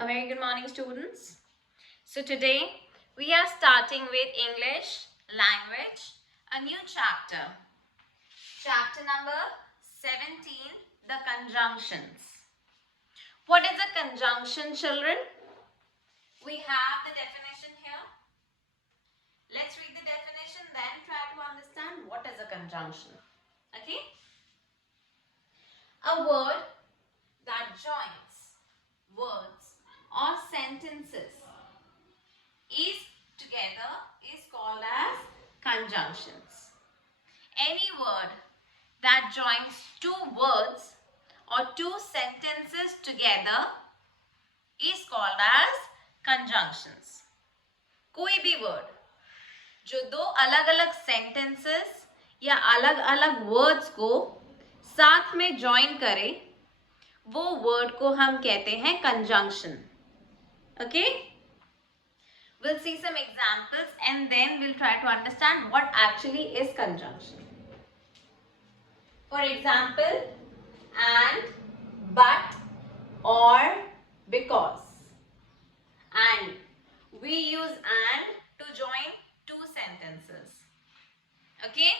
A very good morning, students. So today we are starting with English language, a new chapter. Chapter number 17, the conjunctions. What is a conjunction, children? We have the definition here. Let's read the definition, then try to understand what is a conjunction. Okay? A word that joins words or sentences is together is called as conjunctions. Any word that joins two words or two sentences together is called as conjunctions. कोई भी word जो दो अलग अलग sentences या अलग अलग words को साथ में join करे वो word को हम कहते हैं conjunction. Okay? We'll see some examples and then we'll try to understand what actually is conjunction. For example, and, but, or, because. And. We use and to join two sentences. Okay?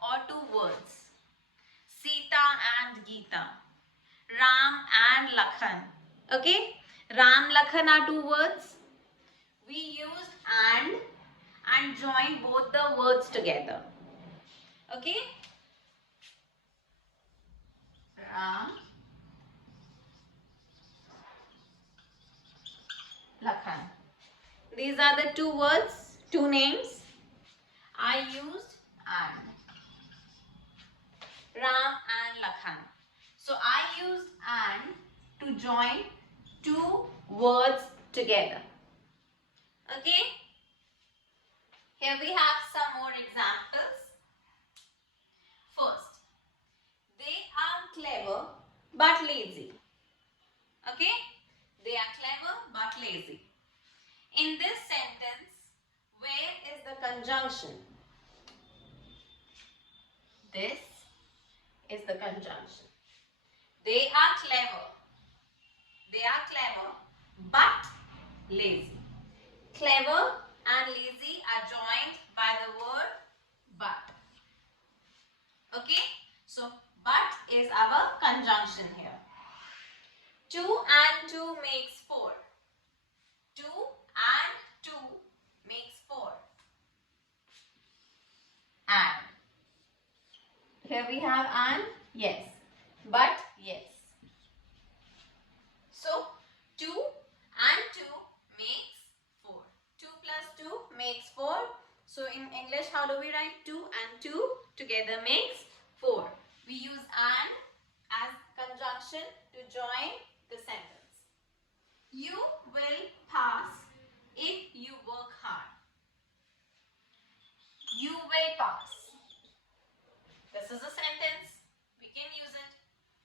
Or two words. Sita and Geeta. Ram and Lakhan. Okay? Ram, Lakhan are two words. We used and joined both the words together. Okay? Ram, Lakhan. These are the two words, two names. I used and. Ram and Lakhan. So I used and to join two words together. Okay? Here we have some more examples. First, they are clever but lazy. Okay? They are clever but lazy. In this sentence, where is the conjunction? This is the conjunction. They are clever. They are clever but lazy. Clever and lazy are joined by the word but. Okay? So, but is our conjunction here. 2 and 2 makes 4. 2 and 2 makes 4. And. Here we have and, yes. But, yes. So, 2 and 2 makes 4. 2 plus 2 makes 4. So, in English, how do we write 2 and 2 together makes 4. We use and as conjunction to join the sentence. You will pass if you work hard. You will pass. This is a sentence. We can use it.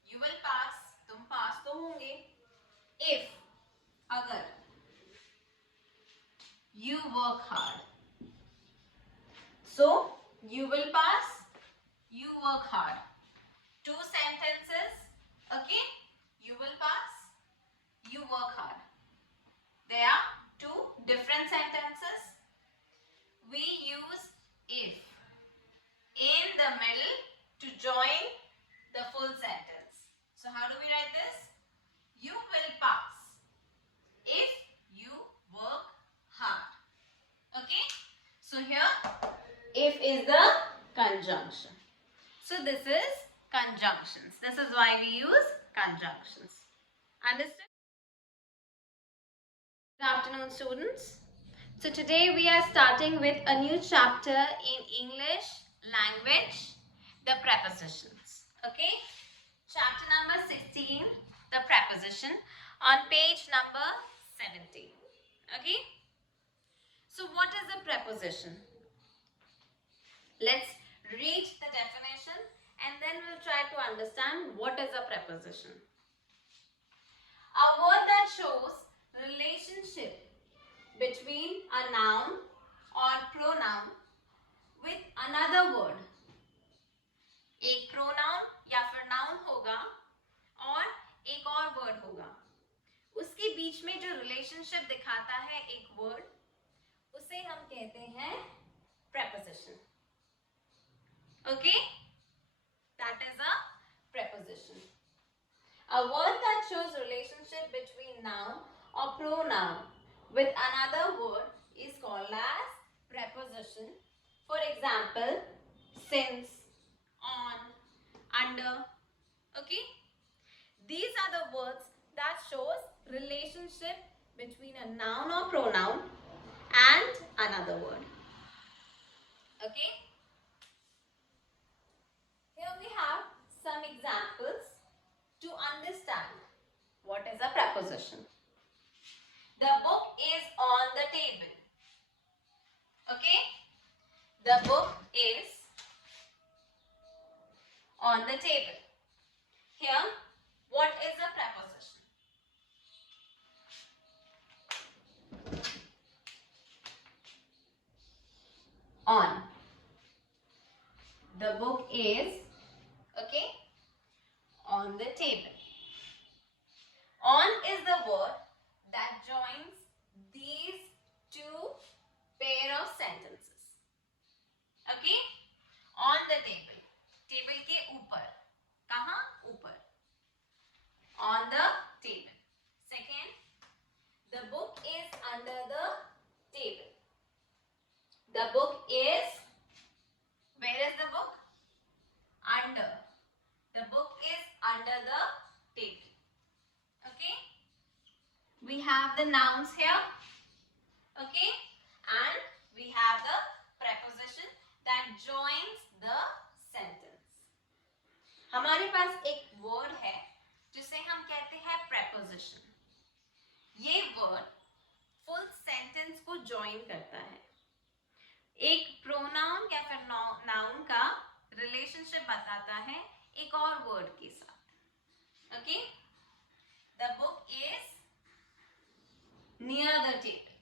You will pass. तुम pass तो होंगे. If, अगर, you work hard. So, you will pass. You work hard. Two sentences. Okay? You will pass. You work hard. There are two different sentences. We use if in the middle to join the full sentence. So how do we write this? You will pass if you work hard. Okay? So here if is the conjunction. So this is conjunctions. This is why we use conjunctions. Understood? Good afternoon, students. So today we are starting with a new chapter in English language, the prepositions. Okay? Chapter number 16, the preposition, on page number 70. Okay? So what is a preposition? Let's read the definition and then we'll try to understand what is a preposition. A word that shows relationship between a noun or pronoun with another word. एक pronoun या फिर noun होगा और एक और word होगा उसके बीच में जो रिलेशनशिप दिखाता है एक वर्ड, उसे हम कहते हैं preposition. Okay, that is a preposition. A word that shows relationship between noun or pronoun with another word is called as preposition. For example, since, on, under. Okay, these are the words that shows relationship between a noun or pronoun and another word. Okay, here we have some examples to understand what is a preposition. The book is on the table. Okay, the book is on the table. Here, what is a preposition? On. The book is, okay, on the table. On is the word that joins these two pair of sentences. Okay, on the table. Table के ऊपर. कहाँ? ऊपर. On the table. Second, the book is under the table. The book is, where is the book? Under. The book is under the table. Okay, we have the nouns here. Okay, and we have the preposition that joins the sentence. हमारे पास एक word है जिसे हम कहते हैं preposition. ये word full sentence को join करता है. एक pronoun या फिर noun का relationship बताता है एक और word के साथ. Okay, the book is near the table.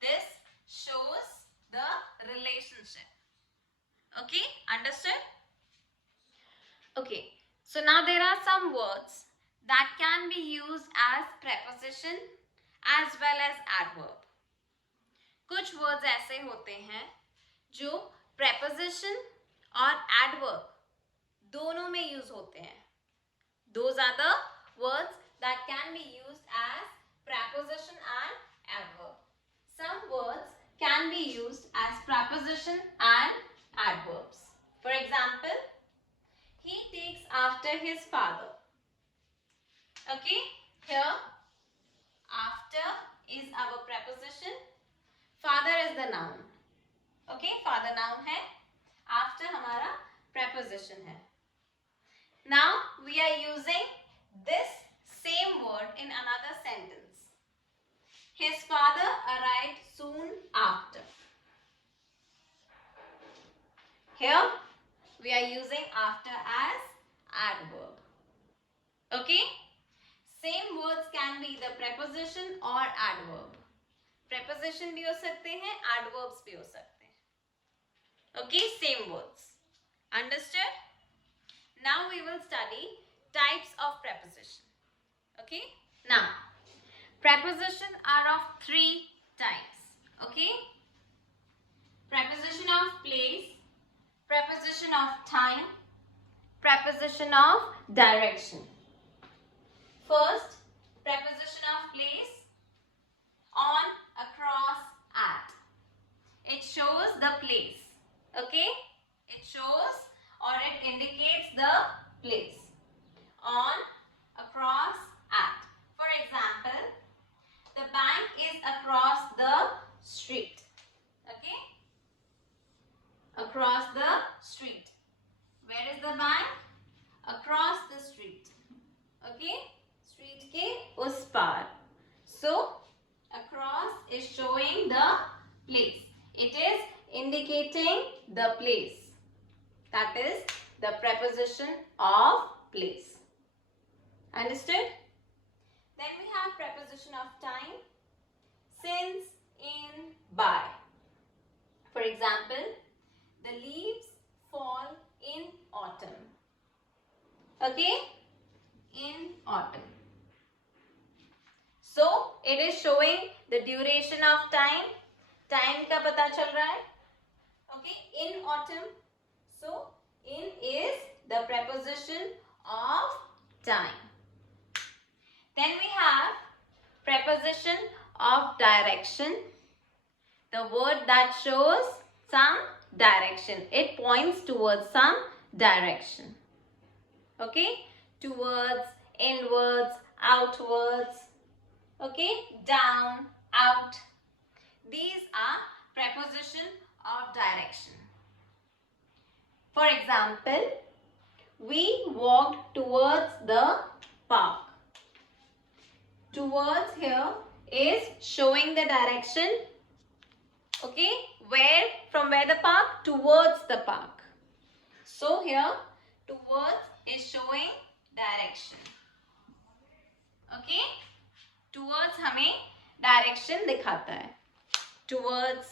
This shows the relationship. Okay, understood? Okay, so now there are some words that can be used as preposition as well as adverb. कुछ words ऐसे होते हैं जो preposition और adverb दोनों में use होते हैं. Those are the words that can be used as preposition and adverb. Some words can be used as preposition and adverbs. For example, he takes after his father. Okay, here after is our preposition, father is the noun. Okay, father noun है, after हमारा preposition है. Now we are using this same word in another sentence. His father arrived soon after. Here we are using after as adverb. Okay, same words can be the preposition or adverb. Preposition भी हो सकते हैं, adverbs भी हो सकते हैं. Okay, same words. Understood? Now we will study types of preposition. Okay, now preposition are of three types. Okay, preposition of place, preposition of time, preposition of direction. First, preposition of place, on, across, at. It shows the place. Okay, it shows or it indicates the place. On, across, at. For example, the bank is across the street. Okay, across the street. Where is the bank? Across the street. Okay, street के उस पार. So across is showing the place. It is indicating the place. That is the preposition of place. Understood? Then we have preposition of time. Since, in, by. For example, the leaves fall in autumn. Okay? In autumn. it is showing the duration of time. Time का पता चल रहा है. Okay, in autumn. So in is the preposition of time. Then we have preposition of direction. The word that shows some direction. It points towards some direction. Okay, towards, inwards, outwards. Okay, down, out. These are preposition of direction. For example, we walked towards the park. Towards here is showing the direction. Okay, from where the park? Towards the park. So here towards is showing direction. Okay, towards हमें direction दिखाता है. Towards,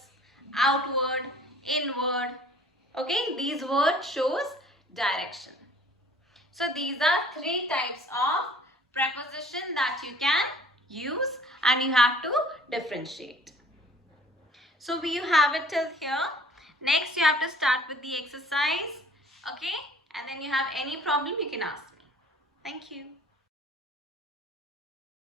outward, inward. Okay, these words shows direction. So these are 3 types of preposition that you can use and you have to differentiate. So you have it till here. Next you have to start with the exercise. Okay, and then you have any problem you can ask me. Thank you.